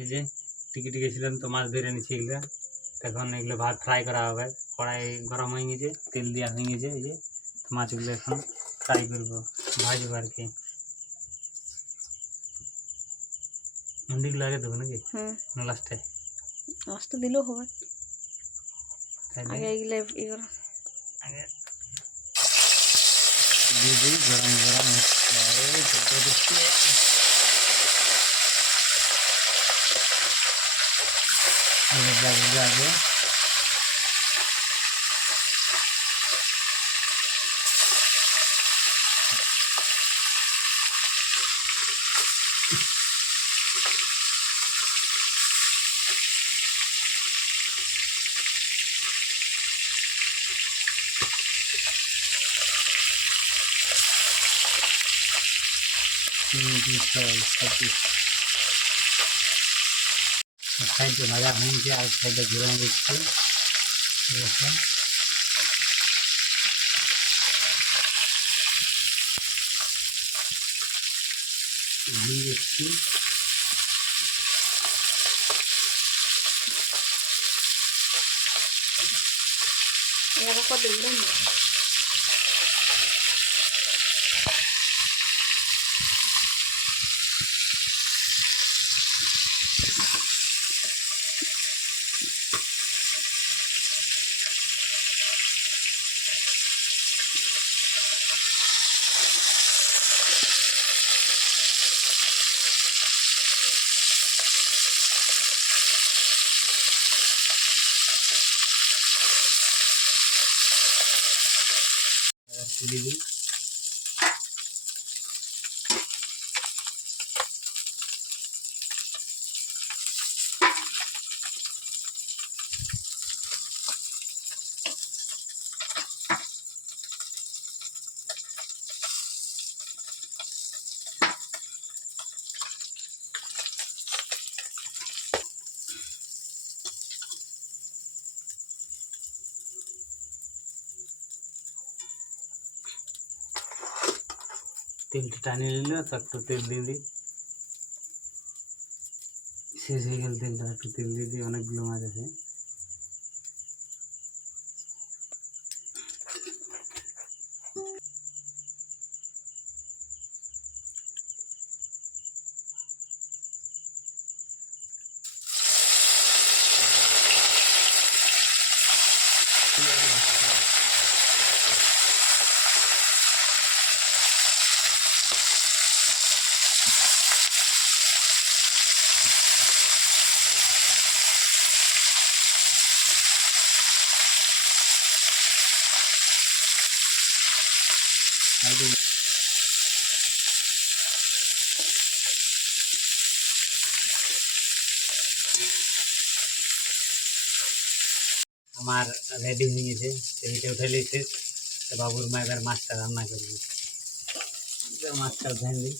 এই যে টিকে টিকে ছিলাম তো মাছ ধরে নিচ্ছি এগুলো। এখন এগুলো ভাত ফ্রাই করা হবে। কড়াই গরম হয়ে গেছে, তেল দেওয়া হয়ে গেছে। এই যে মাছগুলো এখন ফ্রাই করবো, ভাজবো আর কি। মুন্ডিগুলো আগে দেবো নাকি না লাস্টে? লাস্টে দিলেও হবে, তাহলে আগে এগুলো আগে দিয়ে দিই। গরম গরম হচ্ছে আগে সাইডে ভাজা হয়ে গেছে, আর সাইডে ঘুরে দিচ্ছি। ঠিক আছে, দিয়ে দিচ্ছি। তুলে দিই। তেলটা টানিয়ে নিল, তো একটু তেল দিয়ে দিই। শেষ হয়ে গেল তেলটা, একটু তেল দিয়ে দিই। অনেকগুলো মাছ আছে। আমার রেডি হয়ে গেছে, এইটা উঠে নিয়েছে। তো বাবুর মা এবার মাছটা রান্না করবে। মাছটা উঠে দিই।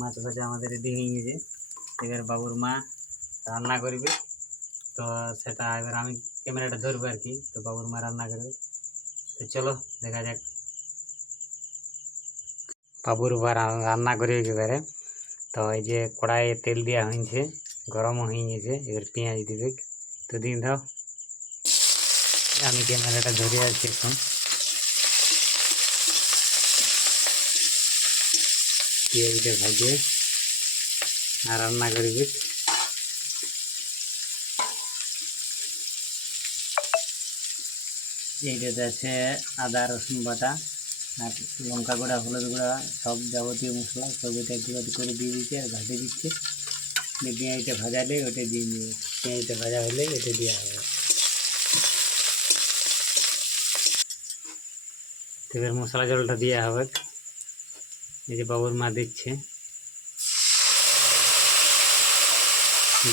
মাছ ভাজা আমাদের রেডি হয়ে গেছে। এবার বাবুর মা রান্না করবে। তো সেটা এবার আমি ক্যামেরাটা ধরবো আর কি। তো বাবুর মা রান্না করবে, তো চলো দেখা যাক। বাবুর মা রান্না করবে এবারে। তো এই যে কড়াইয়ে তেল দেওয়া হয়েছে, গরম হয়ে গেছে। এবার পেঁয়াজ দিবে। তো দিন দাও, আমি ক্যামেরাটা ধরে আছি এখন। পেঁয়াজটা ভাজে আর রান্না করবে। এইটাতে আছে আদা রসুন বাটা আর লঙ্কা গুঁড়া, হলুদ গুঁড়া, সব যাবতীয় মশলা সব এটা একটু করে দিয়ে দিচ্ছে আর ভাজে দিচ্ছে। পেঁয়াজটা ভাজালে ওটা দিয়ে নিয়ে, পেঁয়াজটা ভাজা হলে এটা দেওয়া হবে। এবার মশলা জলটা দেওয়া হবে। এই যে বাবুর মা দিচ্ছে।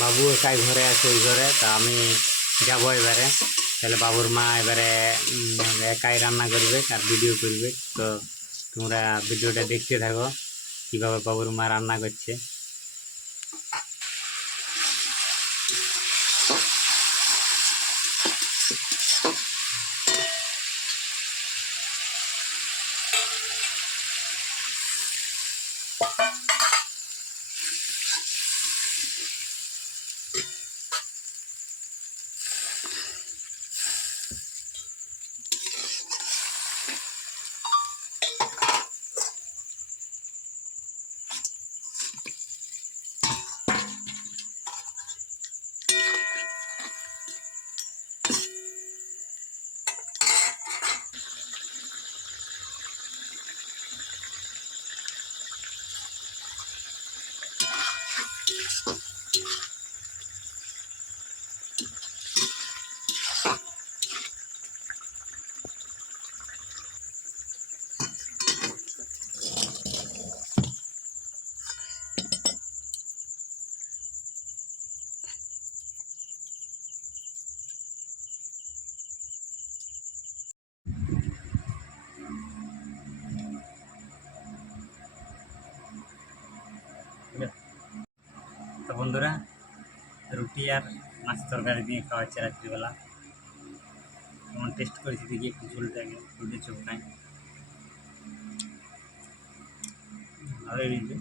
বাবু একাই ঘরে আছে ওই ঘরে, তা আমি যাবো এবারে। তাহলে বাবুর মা এবারে একাই রান্না করবে আর ভিডিও করবে। তো তোমরা ভিডিওটা দেখতে থাকো কীভাবে বাবুর মা রান্না করছে। বন্ধুরা, রুটি আর মাছ তরকারি দিয়ে খাওয়া হচ্ছে রাত্রিবেলা। যেমন টেস্ট করেছি, দেখি একটু ঝোলটাকে রুটি চোখায় ভালোই হয়েছে।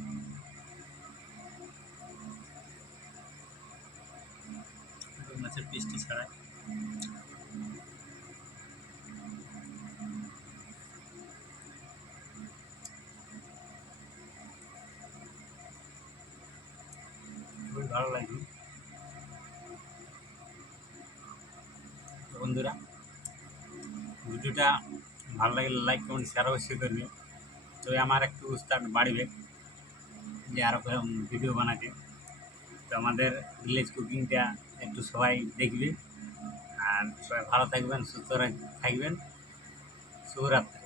মাছের পিসটি ছাড়াই খুবই ভালো লাগবে। তো বন্ধুরা, ভিডিওটা ভালো লাগলে লাইক কমেন্ট শেয়ার অবশ্যই করবে। তো আমার একটু উৎসাহ বাড়বে যে আরও ভিডিও বানাতে। তো আমাদের ভিলেজ কুকিংটা একটু সবাই দেখবে, আর সবাই ভালো থাকবেন, সুস্থ থাকবেন। শুভরাত্রি।